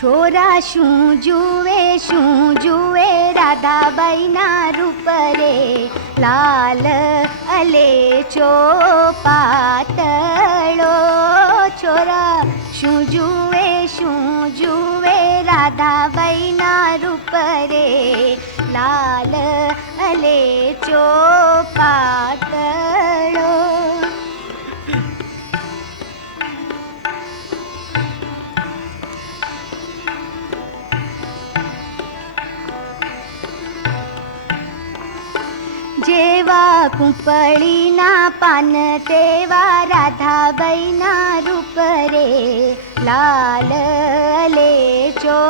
छोरा शूं जुए राधाबाईना रूप रे लाल अलेचो पातळो छोरा शूं जुए राधाबाईना रूप रे लाल अलेचो पातळो जेवा कुंपळीना पान तेवा राधाबाईना रूप रे लाल अलेचो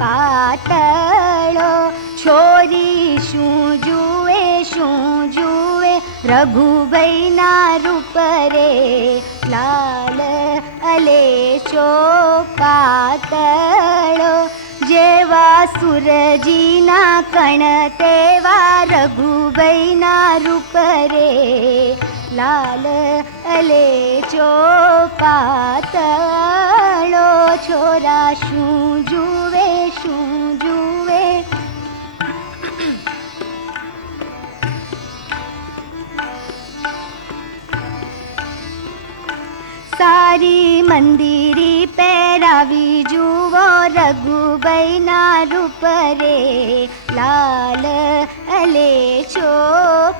पातळो छोरी शूं जुए रघुबाईना रूप रे लाल अलेचो पातळो जेवा सूरजीना कण तेवा रघुबाईना रूप रे लाल अलेचो पातळो छोरा शूं जुए सारी मंदिरी पैरावी जुवो रघुबाईना रूप रे लाल अलेचो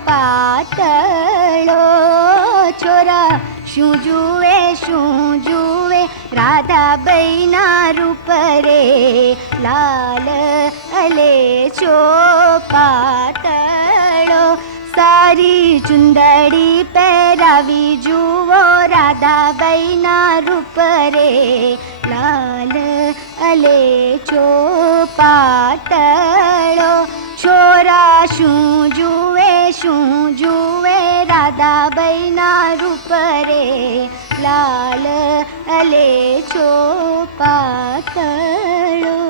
पातळो छोरा शूं जुए राधाबाईना रूप रे लाल अलेचो पातळो सारी चुंदड़ी पैरावी जुवो राधाबाईना रूप रे लाल अलेचो पातळो छोरा शूं जुए राधाबाईना रूप रे लाल अलेचो पातळो।